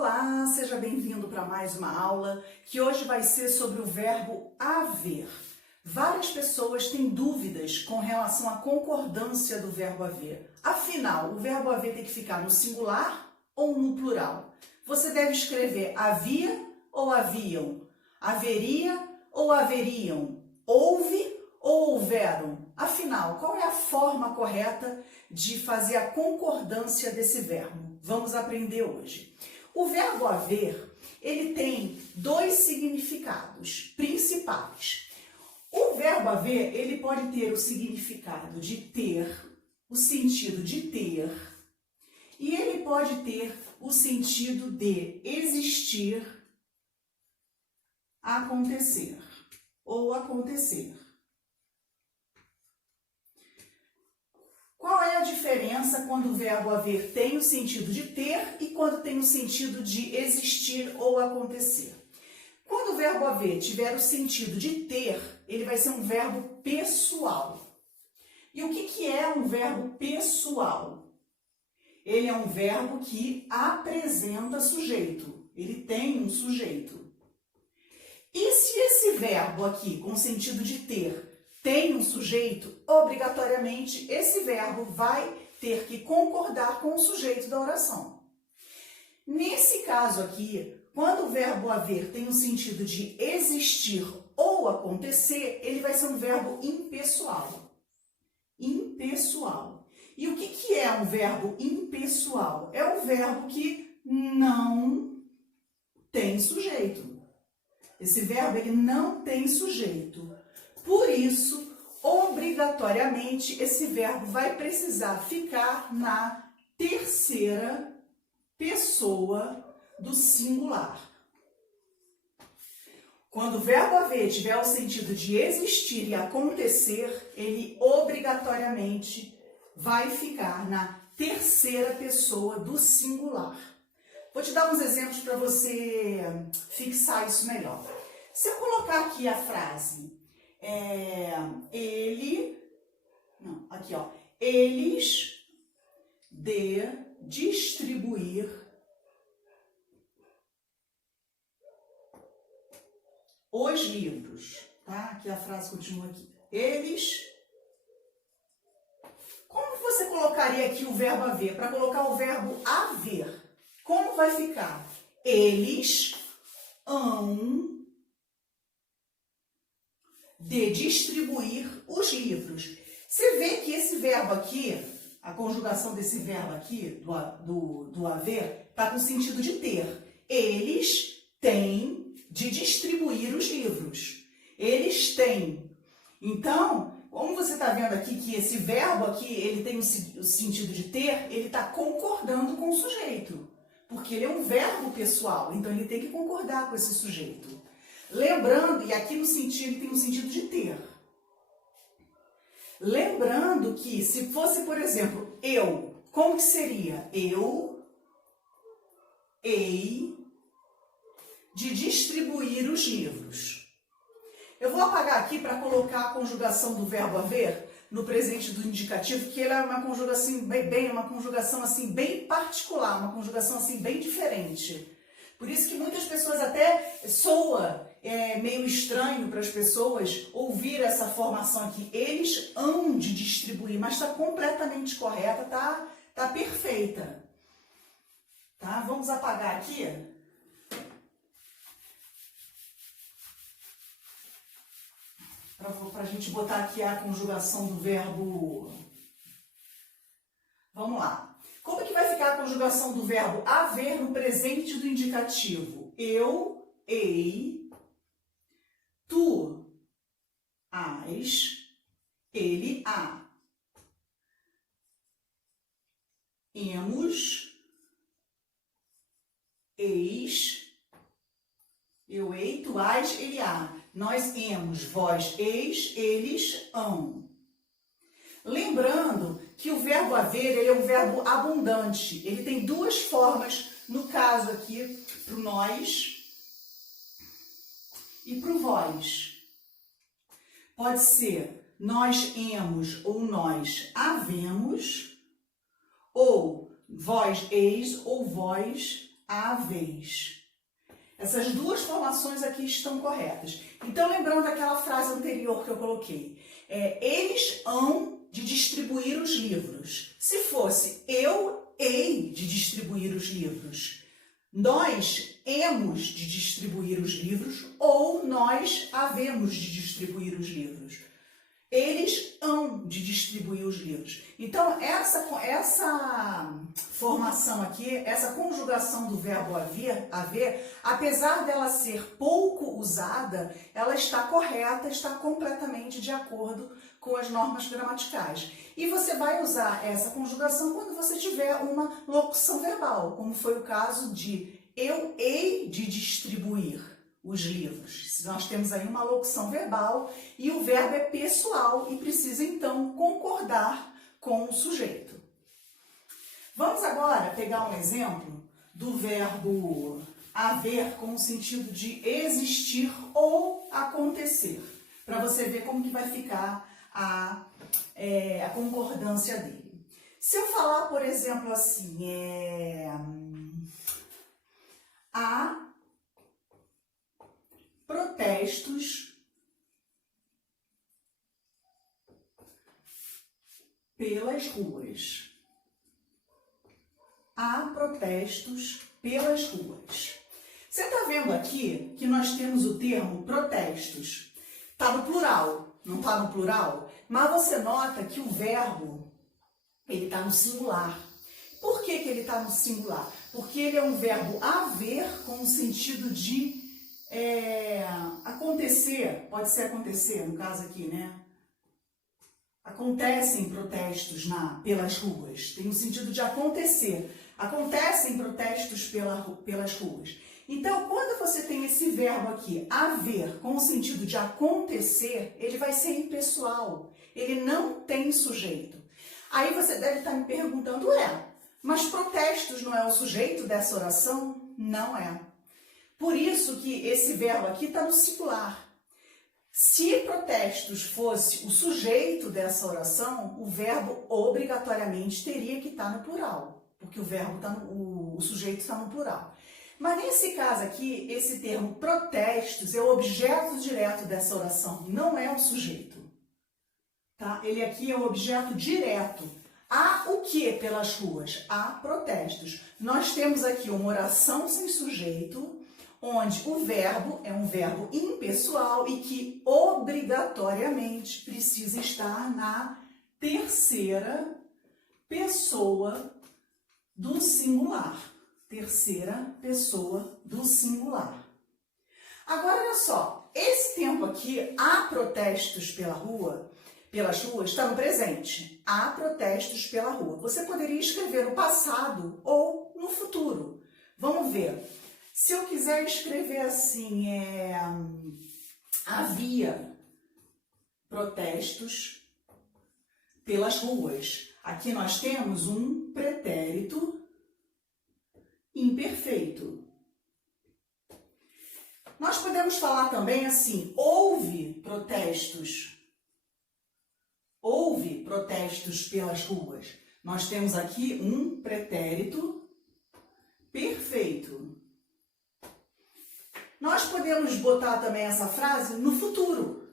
Olá, seja bem-vindo para mais uma aula que hoje vai ser sobre o verbo haver. Várias pessoas têm dúvidas com relação à concordância do verbo haver. Afinal, o verbo haver tem que ficar no singular ou no plural? Você deve escrever havia ou haviam, haveria ou haveriam, houve ou houveram. Afinal, qual é a forma correta de fazer a concordância desse verbo? Vamos aprender hoje. O verbo haver, ele tem dois significados principais. O verbo haver, ele pode ter o significado de ter, o sentido de ter, e ele pode ter o sentido de existir, acontecer ou acontecer. Qual é a diferença quando o verbo haver tem o sentido de ter e quando tem o sentido de existir ou acontecer? Quando o verbo haver tiver o sentido de ter, ele vai ser um verbo pessoal. E o que é um verbo pessoal? Ele é um verbo que apresenta sujeito. Ele tem um sujeito. E se esse verbo aqui, com o sentido de ter, tem um sujeito, obrigatoriamente esse verbo vai ter que concordar com o sujeito da oração. Nesse caso aqui, quando o verbo haver tem o sentido de existir ou acontecer, ele vai ser um verbo impessoal. Impessoal. E o que é um verbo impessoal? É um verbo que não tem sujeito. Esse verbo ele não tem sujeito. Por isso, obrigatoriamente, esse verbo vai precisar ficar na terceira pessoa do singular. Quando o verbo haver tiver o sentido de existir e acontecer, ele obrigatoriamente vai ficar na terceira pessoa do singular. Vou te dar uns exemplos para você fixar isso melhor. Se eu colocar aqui a frase... eles de distribuir os livros, tá? Aqui a frase continua aqui. Eles... Como você colocaria aqui o verbo haver? Para colocar o verbo haver, como vai ficar? Eles hão de distribuir os livros. Você vê que esse verbo aqui, a conjugação desse verbo aqui, do haver, está com o sentido de ter. Eles têm de distribuir os livros. Eles têm. Então, como você está vendo aqui que esse verbo aqui, ele tem o sentido de ter, ele está concordando com o sujeito. Porque ele é um verbo pessoal, então ele tem que concordar com esse sujeito. Lembrando, e aqui no sentido tem o sentido de ter. Lembrando que se fosse, por exemplo, eu, como que seria? Eu hei de distribuir os livros. Eu vou apagar aqui para colocar a conjugação do verbo haver no presente do indicativo, que ele é uma conjugação assim bem particular, uma conjugação assim bem diferente. Por isso que muitas pessoas até soa meio estranho para as pessoas ouvir essa formação aqui. Eles hão de distribuir, mas está completamente correta, tá perfeita. Tá? Vamos apagar aqui. Para a gente botar aqui a conjugação do verbo. Vamos lá. Como é que vai ficar a conjugação do verbo haver no presente do indicativo? Eu, hei, tu, has, ele, há. Hemos, eis, eu, hei, tu, has, ele, há. Nós hemos, vós, eis, eles, hão. Lembrando que o verbo haver, ele é um verbo abundante. Ele tem duas formas, no caso aqui, para o nós e para o vós. Pode ser nós hemos ou nós havemos, ou vós eis ou vós haveis. Essas duas formações aqui estão corretas. Então, lembrando daquela frase anterior que eu coloquei, eles hão de distribuir os livros. Se fosse eu hei de distribuir os livros, nós hemos de distribuir os livros ou nós havemos de distribuir os livros. Eles hão de distribuir os livros. Então, essa formação aqui, essa conjugação do verbo haver, apesar dela ser pouco usada, ela está correta, está completamente de acordo com as normas gramaticais. E você vai usar essa conjugação quando você tiver uma locução verbal, como foi o caso de eu hei de distribuir os livros. Nós temos aí uma locução verbal e o verbo é pessoal e precisa então concordar com o sujeito. Vamos agora pegar um exemplo do verbo haver com o sentido de existir ou acontecer, para você ver como que vai ficar a concordância dele. Se eu falar, por exemplo, assim, há protestos pelas ruas. Há protestos pelas ruas. Você está vendo aqui que nós temos o termo protestos. Está no plural, não está no plural? Mas você nota que o verbo, ele está no singular. Por que ele está no singular? Porque ele é um verbo haver com o sentido de acontecer, pode ser acontecer, no caso aqui, né? Acontecem protestos pelas ruas, tem o sentido de acontecer. Acontecem protestos pelas ruas. Então, quando você tem esse verbo aqui, haver, com o sentido de acontecer, ele vai ser impessoal, ele não tem sujeito. Aí você deve estar me perguntando, mas protestos não é o sujeito dessa oração? Não é. Por isso que esse verbo aqui está no singular. Se protestos fosse o sujeito dessa oração, o verbo obrigatoriamente teria que estar no plural, porque o sujeito está no plural. Mas nesse caso aqui, esse termo protestos é o objeto direto dessa oração, não é o sujeito. Tá? Ele aqui é o objeto direto. Há o que pelas ruas? Há protestos. Nós temos aqui uma oração sem sujeito, onde o verbo é um verbo impessoal e que obrigatoriamente precisa estar na terceira pessoa do singular. Terceira pessoa do singular. Agora, olha só, esse tempo aqui, há protestos pelas ruas, está no presente. Há protestos pela rua. Você poderia escrever no passado ou no futuro. Vamos ver. Se eu quiser escrever assim, havia protestos pelas ruas. Aqui nós temos um pretérito imperfeito. Nós podemos falar também assim, houve protestos pelas ruas. Nós temos aqui um pretérito perfeito. Nós podemos botar também essa frase no futuro.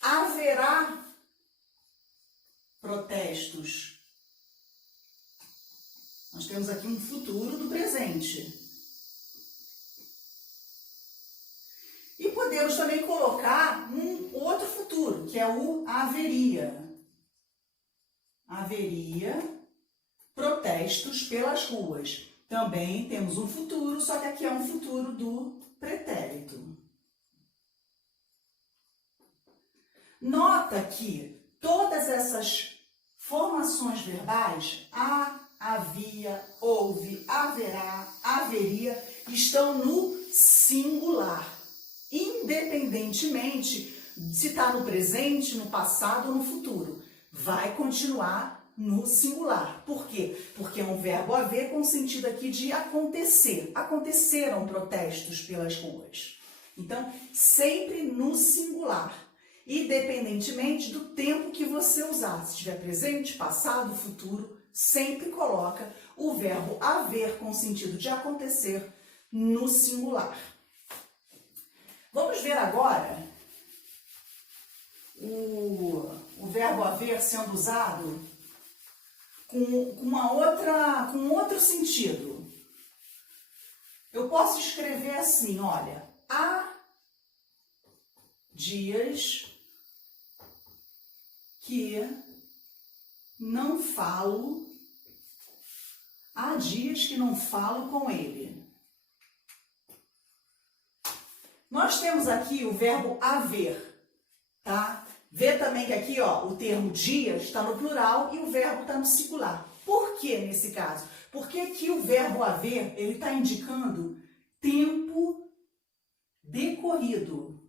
Haverá protestos. Nós temos aqui um futuro do presente. E podemos também colocar um outro futuro, que é o haveria. Haveria protestos pelas ruas. Também temos um futuro, só que aqui é um futuro do pretérito. Nota que todas essas formações verbais, há, havia, houve, haverá, haveria, estão no singular, independentemente se está no presente, no passado ou no futuro. Vai continuar no singular. Por quê? Porque é um verbo haver com sentido aqui de acontecer. Aconteceram protestos pelas ruas. Então, sempre no singular, independentemente do tempo que você usar. Se tiver presente, passado, futuro, sempre coloca o verbo haver com sentido de acontecer no singular. Vamos ver agora o verbo haver sendo usado com outro sentido. Eu posso escrever assim, olha, há dias que não falo, há dias que não falo com ele. Nós temos aqui o verbo haver, tá? Vê também que aqui, ó, o termo dias está no plural e o verbo está no singular. Por que nesse caso? Porque aqui o verbo haver, ele está indicando tempo decorrido.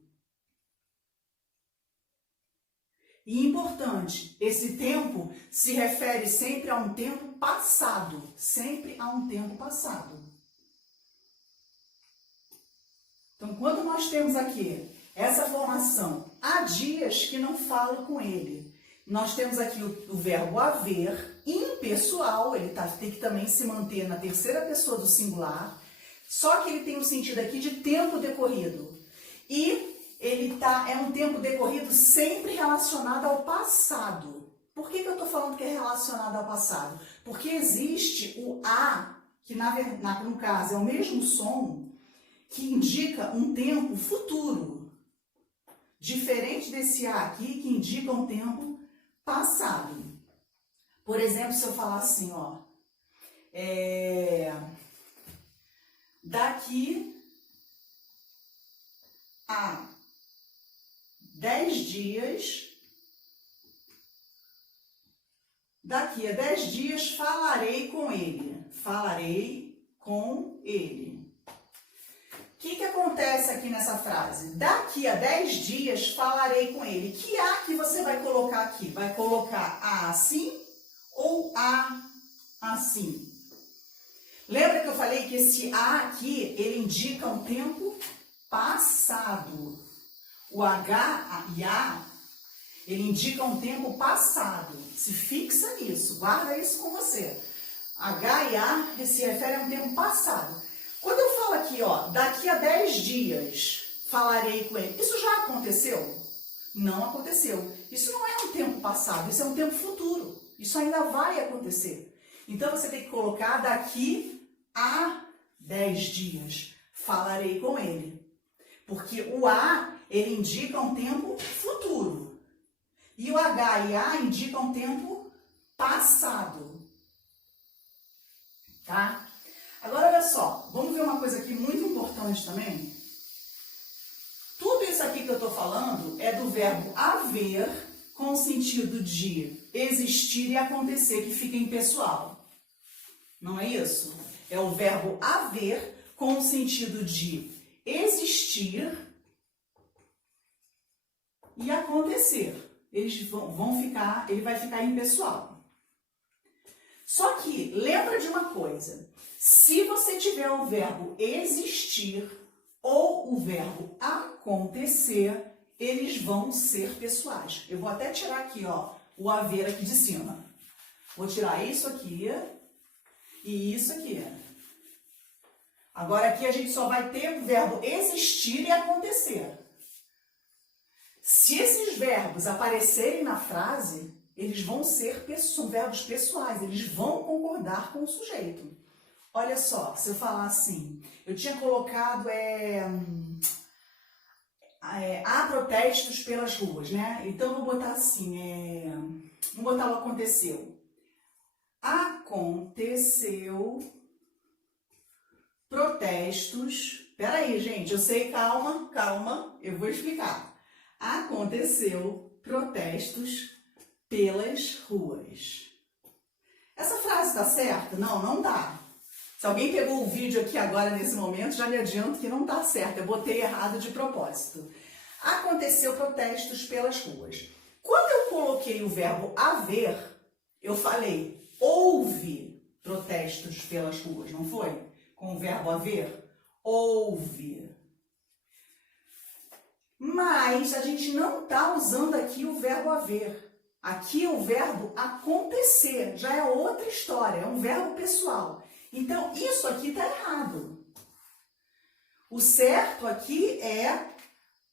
E importante, esse tempo se refere sempre a um tempo passado, sempre a um tempo passado. Então, quando nós temos aqui essa formação, há dias que não falo com ele, nós temos aqui o verbo haver, impessoal, ele tem que também se manter na terceira pessoa do singular, só que ele tem um sentido aqui de tempo decorrido. E é um tempo decorrido sempre relacionado ao passado. Por que eu estou falando que é relacionado ao passado? Porque existe o A, que no caso é o mesmo som, que indica um tempo futuro. Diferente desse A aqui, que indica um tempo passado. Por exemplo, se eu falar assim, ó, daqui a 10 dias, daqui a 10 dias falarei com ele. Falarei com ele. O que acontece aqui nessa frase? Daqui a 10 dias falarei com ele. Que A que você vai colocar aqui? Vai colocar A assim ou A assim? Lembra que eu falei que esse A aqui, ele indica um tempo passado. O H e A, ele indica um tempo passado. Se fixa nisso, guarda isso com você. H e A se refere a um tempo passado. Quando eu falo aqui, ó, daqui a 10 dias falarei com ele, isso já aconteceu? Não aconteceu. Isso não é um tempo passado, isso é um tempo futuro. Isso ainda vai acontecer. Então, você tem que colocar daqui a 10 dias falarei com ele. Porque o A, ele indica um tempo futuro. E o H e A indicam um tempo passado. Tá? Agora, olha só. Vamos ver uma coisa aqui muito importante também. Tudo isso aqui que eu estou falando é do verbo haver com o sentido de existir e acontecer, que fica impessoal. Não é isso? É o verbo haver com o sentido de existir e acontecer. Ele vai ficar impessoal. Só que, lembra de uma coisa. Se você tiver o verbo existir ou o verbo acontecer, eles vão ser pessoais. Eu vou até tirar aqui, ó, o haver aqui de cima. Vou tirar isso aqui e isso aqui. Agora aqui a gente só vai ter o verbo existir e acontecer. Se esses verbos aparecerem na frase, eles vão ser verbos pessoais, eles vão concordar com o sujeito. Olha só, se eu falar assim, eu tinha colocado há protestos pelas ruas, né? Então, eu vou botar assim, vou botar o aconteceu. Aconteceu protestos. Peraí, gente, eu sei, calma, eu vou explicar. Aconteceu protestos pelas ruas. Essa frase tá certa? Não, não tá. Se alguém pegou o vídeo aqui agora, nesse momento, já me adianto que não tá certo. Eu botei errado de propósito. Aconteceu protestos pelas ruas. Quando eu coloquei o verbo haver, eu falei, houve protestos pelas ruas, não foi? Com o verbo haver, houve. Mas a gente não está usando aqui o verbo haver. Aqui é o verbo acontecer, já é outra história, é um verbo pessoal. Então, isso aqui está errado. O certo aqui é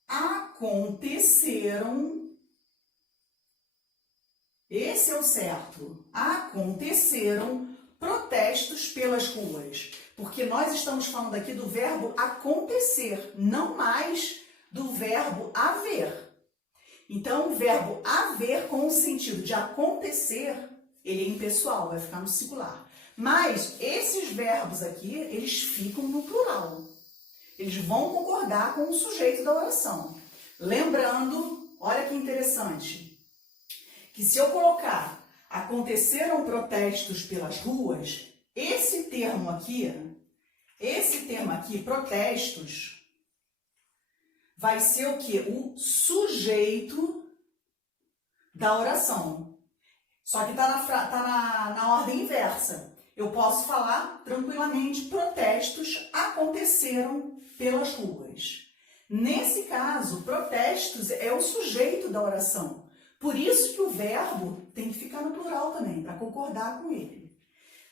aconteceram. Esse é o certo. Aconteceram protestos pelas ruas. Porque nós estamos falando aqui do verbo acontecer, não mais do verbo haver. Então, o verbo haver com o sentido de acontecer, ele é impessoal, vai ficar no singular. Mas esses verbos aqui, eles ficam no plural. Eles vão concordar com o sujeito da oração. Lembrando, olha que interessante, que se eu colocar aconteceram protestos pelas ruas, esse termo aqui, protestos, vai ser o quê? O sujeito da oração. Só que tá na ordem inversa. Eu posso falar tranquilamente, protestos aconteceram pelas ruas. Nesse caso, protestos é o sujeito da oração. Por isso que o verbo tem que ficar no plural também, para concordar com ele.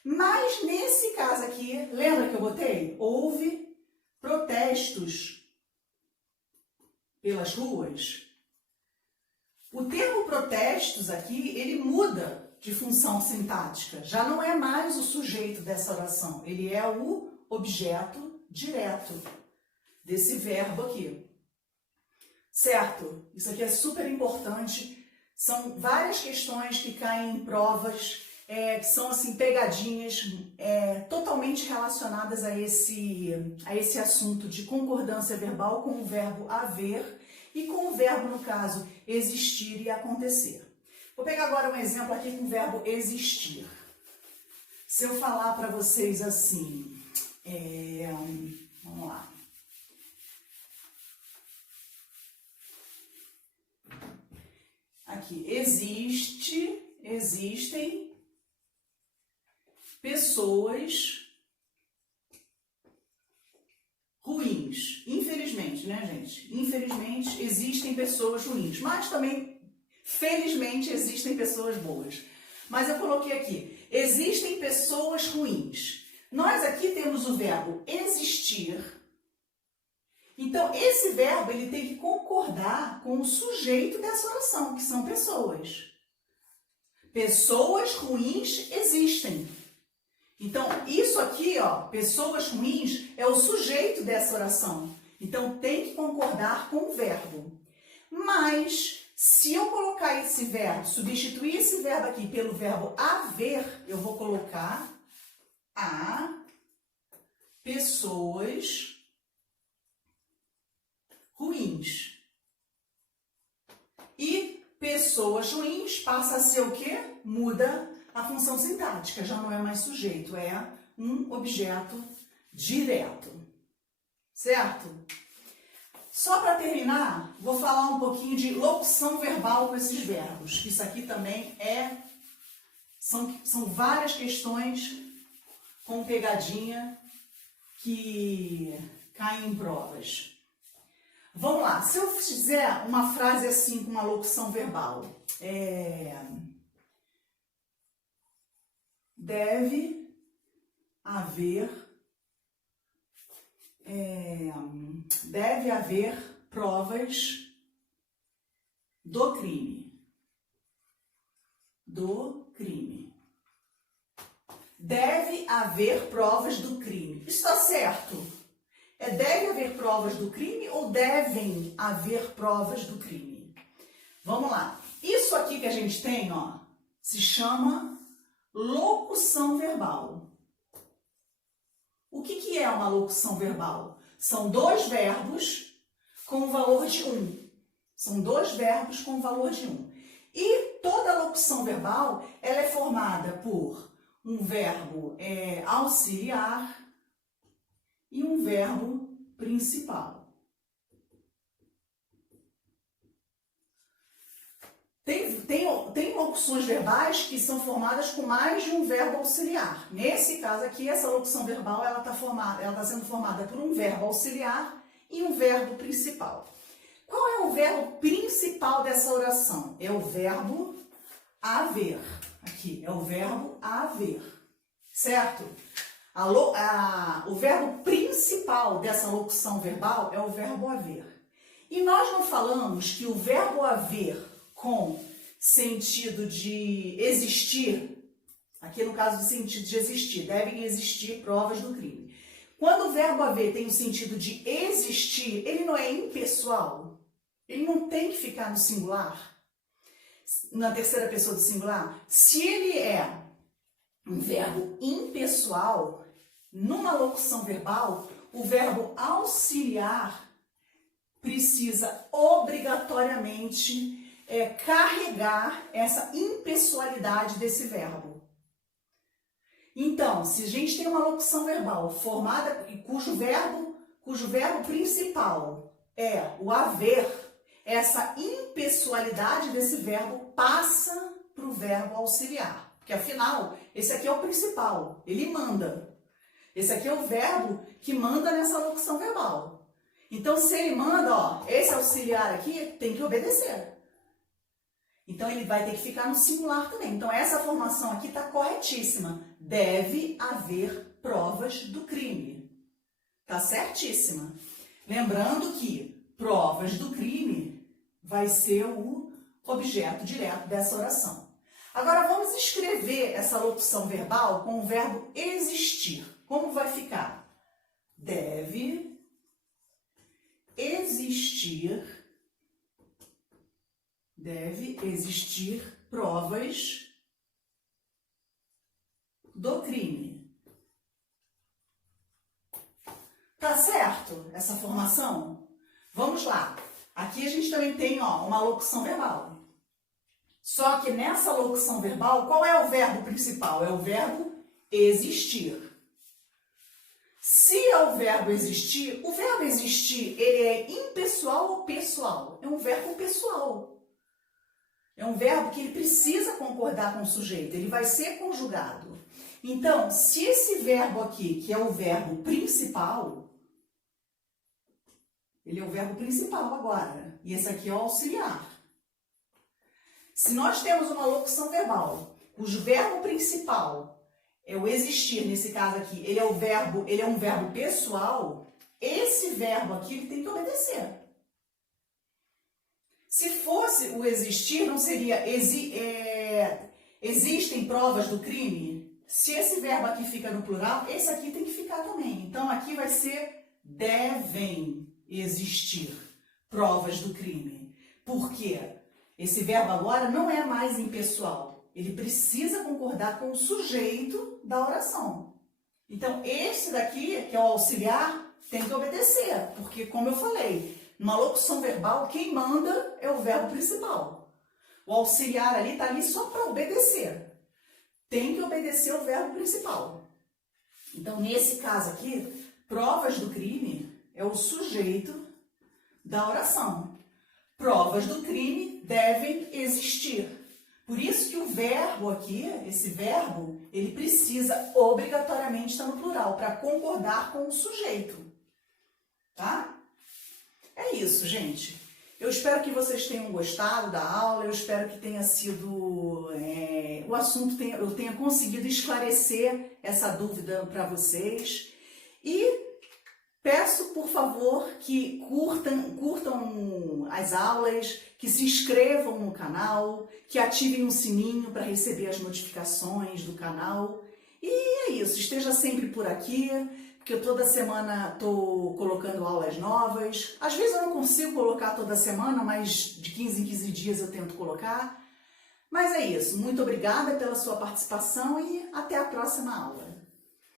Mas nesse caso aqui, lembra que eu botei? Houve protestos pelas ruas. O termo protestos aqui, ele muda de função sintática. Já não é mais o sujeito dessa oração, ele é o objeto direto desse verbo aqui. Certo? Isso aqui é super importante. São várias questões que caem em provas, que são assim pegadinhas totalmente relacionadas a esse assunto de concordância verbal com o verbo haver e com o verbo, no caso, existir e acontecer. Vou pegar agora um exemplo aqui com o verbo existir. Se eu falar para vocês assim, vamos lá. Aqui, existem pessoas ruins. Infelizmente, né, gente? Infelizmente, existem pessoas ruins. Mas também, felizmente, existem pessoas boas. Mas eu coloquei aqui, existem pessoas ruins. Nós aqui temos o verbo existir. Então, esse verbo ele tem que concordar com o sujeito dessa oração, que são pessoas. Pessoas ruins existem. Então, isso aqui, ó, pessoas ruins, é o sujeito dessa oração. Então, tem que concordar com o verbo. Mas, se eu colocar esse verbo, substituir esse verbo aqui pelo verbo haver, eu vou colocar a pessoas ruins. E pessoas ruins passa a ser o quê? Muda a função sintática, já não é mais sujeito, é um objeto direto. Certo? Só para terminar, vou falar um pouquinho de locução verbal com esses verbos. Isso aqui também são várias questões com pegadinha que caem em provas. Vamos lá, se eu fizer uma frase assim com uma locução verbal, deve haver provas do crime. Deve haver provas do crime. Isso está certo? Deve haver provas do crime ou devem haver provas do crime? Vamos lá. Isso aqui que a gente tem, ó, se chama locução verbal. O que é uma locução verbal? São dois verbos com o valor de 1. São dois verbos com o valor de 1. E toda locução verbal, ela é formada por um verbo auxiliar e um verbo principal. Tem locuções verbais que são formadas com mais de um verbo auxiliar. Nesse caso aqui, essa locução verbal ela está sendo formada por um verbo auxiliar e um verbo principal. Qual é o verbo principal dessa oração? É o verbo haver. Aqui é o verbo haver, certo? O verbo principal dessa locução verbal é o verbo haver. E nós não falamos que o verbo haver com sentido de existir, aqui no caso do sentido de existir, devem existir provas do crime. Quando o verbo haver tem o sentido de existir, ele não é impessoal, ele não tem que ficar no singular, na terceira pessoa do singular. Se ele é um verbo impessoal, numa locução verbal, o verbo auxiliar precisa obrigatoriamente carregar essa impessoalidade desse verbo. Então, se a gente tem uma locução verbal formada cujo verbo principal é o haver, essa impessoalidade desse verbo passa para o verbo auxiliar. Porque afinal, esse aqui é o principal, ele manda. Esse aqui é o verbo que manda nessa locução verbal. Então, se ele manda, ó, esse auxiliar aqui tem que obedecer. Então, ele vai ter que ficar no singular também. Então, essa formação aqui está corretíssima. Deve haver provas do crime. Tá certíssima. Lembrando que provas do crime vai ser o objeto direto dessa oração. Agora, vamos escrever essa locução verbal com o verbo existir. Como vai ficar? Deve existir provas do crime. Tá certo essa formação? Vamos lá. Aqui a gente também tem, ó, uma locução verbal. Só que nessa locução verbal, qual é o verbo principal? É o verbo existir. Se é o verbo existir, ele é impessoal ou pessoal? É um verbo pessoal. É um verbo que ele precisa concordar com o sujeito, ele vai ser conjugado. Então, se esse verbo aqui, que é o verbo principal, ele é o verbo principal agora, e esse aqui é o auxiliar. Se nós temos uma locução verbal, cujo verbo principal é o existir, nesse caso aqui, ele é um verbo pessoal, esse verbo aqui ele tem que obedecer. Se fosse o existir, não seria existem provas do crime? Se esse verbo aqui fica no plural, esse aqui tem que ficar também. Então, aqui vai ser devem existir provas do crime. Por quê? Esse verbo agora não é mais impessoal. Ele precisa concordar com o sujeito da oração. Então, esse daqui, que é o auxiliar, tem que obedecer. Porque, como eu falei, numa locução verbal, quem manda é o verbo principal. O auxiliar ali está ali só para obedecer. Tem que obedecer o verbo principal. Então, nesse caso aqui, provas do crime é o sujeito da oração. Provas do crime devem existir. Por isso que o verbo aqui, esse verbo, ele precisa obrigatoriamente estar no plural, para concordar com o sujeito. Tá? É isso, gente. Eu espero que vocês tenham gostado da aula, eu espero que tenha sido, o assunto eu tenha conseguido esclarecer essa dúvida para vocês. E peço, por favor, que curtam as aulas, que se inscrevam no canal, que ativem o sininho para receber as notificações do canal. E é isso, esteja sempre por aqui, porque eu toda semana estou colocando aulas novas. Às vezes eu não consigo colocar toda semana, mas de 15 em 15 dias eu tento colocar. Mas é isso, muito obrigada pela sua participação e até a próxima aula.